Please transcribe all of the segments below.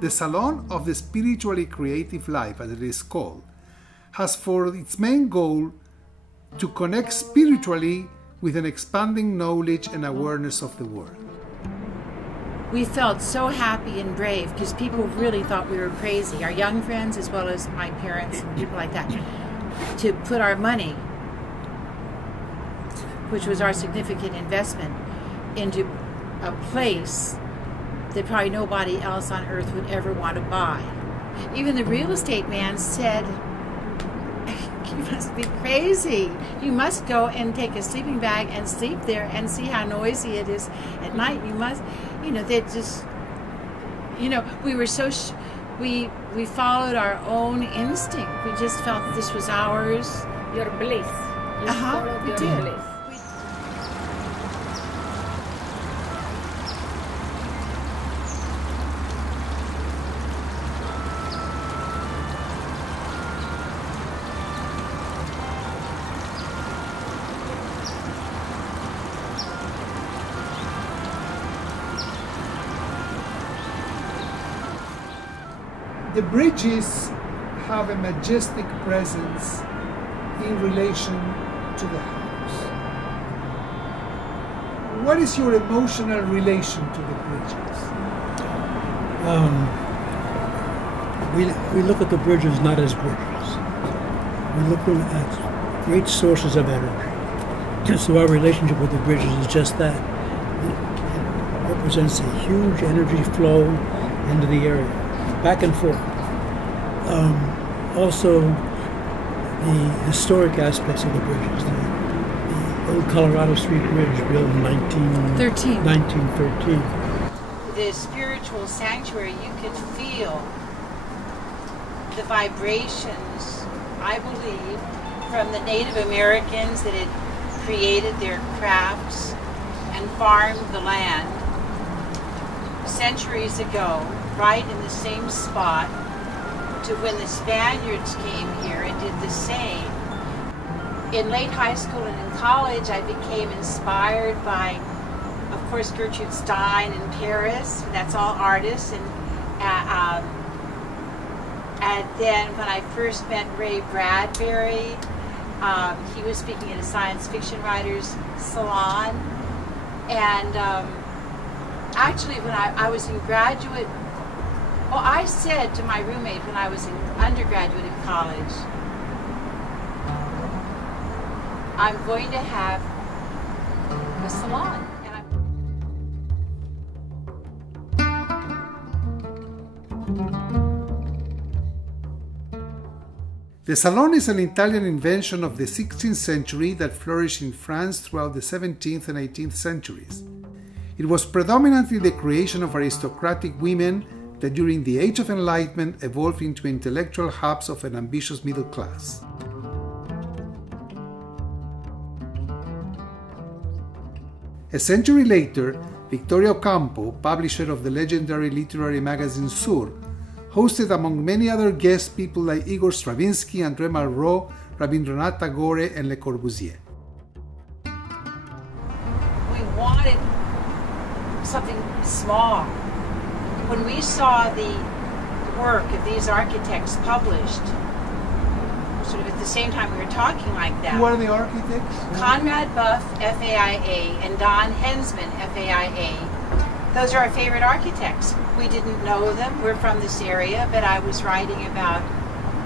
The Salon of the Spiritually Creative Life, as it is called, has for its main goal to connect spiritually with an expanding knowledge and awareness of the world. We felt so happy and brave because people really thought we were crazy, our young friends as well as my parents and people like that, to put our money, which was our significant investment, into a place that probably nobody else on earth would ever want to buy. Even the real estate man said, "You must be crazy. You must go and take a sleeping bag and sleep there and see how noisy it is at night. You must," they just, we were so, we followed our own instinct. We just felt this was ours. Your bliss. We did. Bliss. The bridges have a majestic presence in relation to the house. What is your emotional relation to the bridges? We look at the bridges not as bridges. We look at great sources of energy. So our relationship with the bridges is just that. It represents a huge energy flow into the area, back and forth. Also, the historic aspects of the bridges. The old Colorado Street Bridge built in 1913. The spiritual sanctuary, you could feel the vibrations, I believe, from the Native Americans that had created their crafts and farmed the land centuries ago, right in the same spot, to when the Spaniards came here and did the same. In late high school and in college, I became inspired by, of course, Gertrude Stein in Paris. That's all artists. And then when I first met Ray Bradbury, he was speaking at a science fiction writers salon. And actually, when I was in graduate, I said to my roommate when I was in undergraduate in college, I'm going to have a salon. The salon is an Italian invention of the 16th century that flourished in France throughout the 17th and 18th centuries. It was predominantly the creation of aristocratic women that during the Age of Enlightenment evolved into intellectual hubs of an ambitious middle class. A century later, Vittorio Ocampo, publisher of the legendary literary magazine Sur, hosted among many other guests people like Igor Stravinsky, André Malraux, Rabindranath Tagore, and Le Corbusier. We wanted something small. When we saw the work of these architects published, sort of at the same time we were talking like that. Who are the architects? Conrad Buff, FAIA, and Don Hensman, FAIA. Those are our favorite architects. We didn't know them. We're from this area, but I was writing about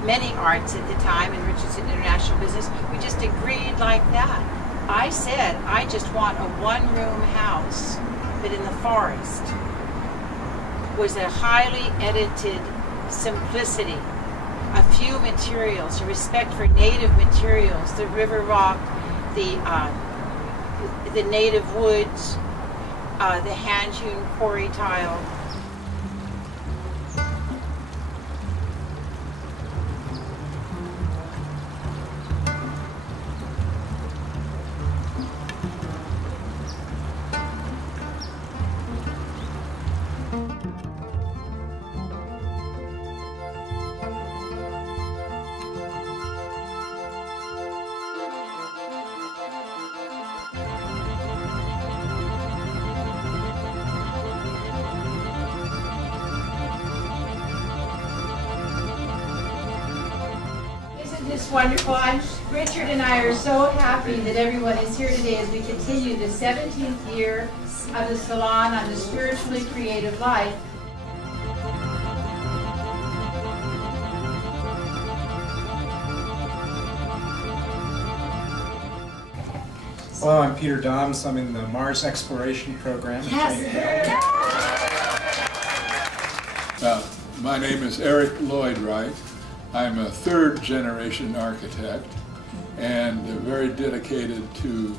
many arts at the time in Richardson International Business. We just agreed like that. I said, I just want a one-room house, but in the forest. Was a highly edited simplicity, a few materials, a respect for native materials, the river rock, the native woods, the hand-hewn quarry tile. It's wonderful. Richard and I are so happy that everyone is here today as we continue the 17th year of the Salon on the Spiritually Creative Life. Hello, I'm Peter Doms. I'm in the Mars Exploration Program. Yes. My name is Eric Lloyd Wright. I'm a third-generation architect and very dedicated to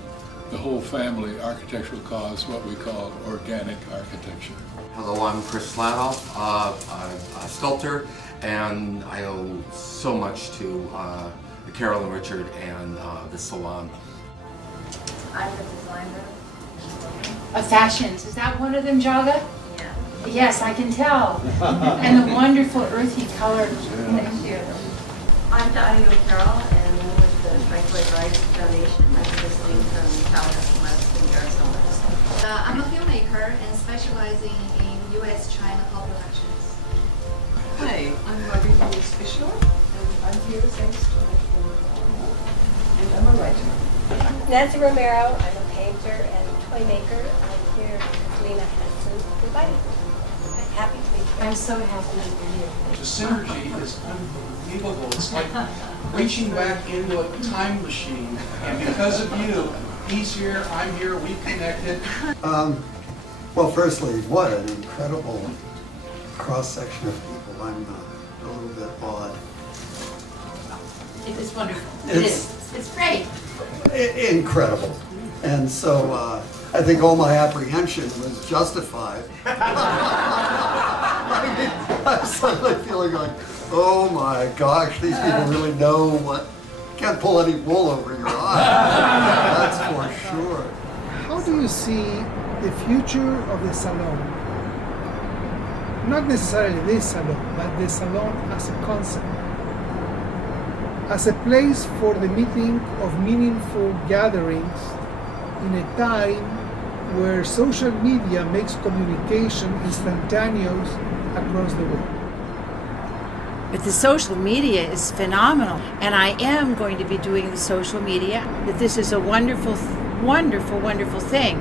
the whole family architectural cause, what we call organic architecture. Hello, I'm Chris Sladoff. I'm a sculptor, and I owe so much to Carol and Richard and the Salon. I'm the designer Of fashions. Is that one of them, Jaga? Yeah. Yes, I can tell. And the wonderful earthy colors. Thank you. I'm Dario Carroll, and I'm with the Spiritualy Creative Foundation. I'm visiting from Tallahassee, in Arizona. I'm a filmmaker and specializing in U.S.-China co-productions. Hi, I'm Marguerite Fisher, and I'm here thanks to my friend, and I'm a writer. Nancy Romero, I'm a painter and toy maker. I'm here with Lena Hansen. Goodbye. I'm happy to be here. I'm so happy to be here. The synergy is unbelievable. It's like reaching back into a time machine. And because of you, he's here, I'm here, we connected. Well, firstly, what an incredible cross-section of people. I'm a little bit awed. It is wonderful. It is. It's great. Incredible. And so I think all my apprehension was justified. I'm suddenly feeling like, oh my gosh, these people really know what, can't pull any wool over your eyes. That's for sure. How do you see the future of the Salon? Not necessarily this Salon, but the Salon as a concept. As a place for the meeting of meaningful gatherings in a time where social media makes communication instantaneous across the world. But the social media is phenomenal, and I am going to be doing the social media. That this is a wonderful, wonderful, wonderful thing.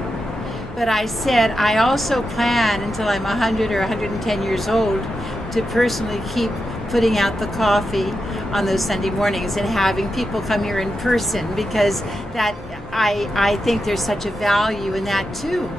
But I said I also plan until I'm 100 or 110 years old to personally keep putting out the coffee on those Sunday mornings and having people come here in person, because that I think there's such a value in that too.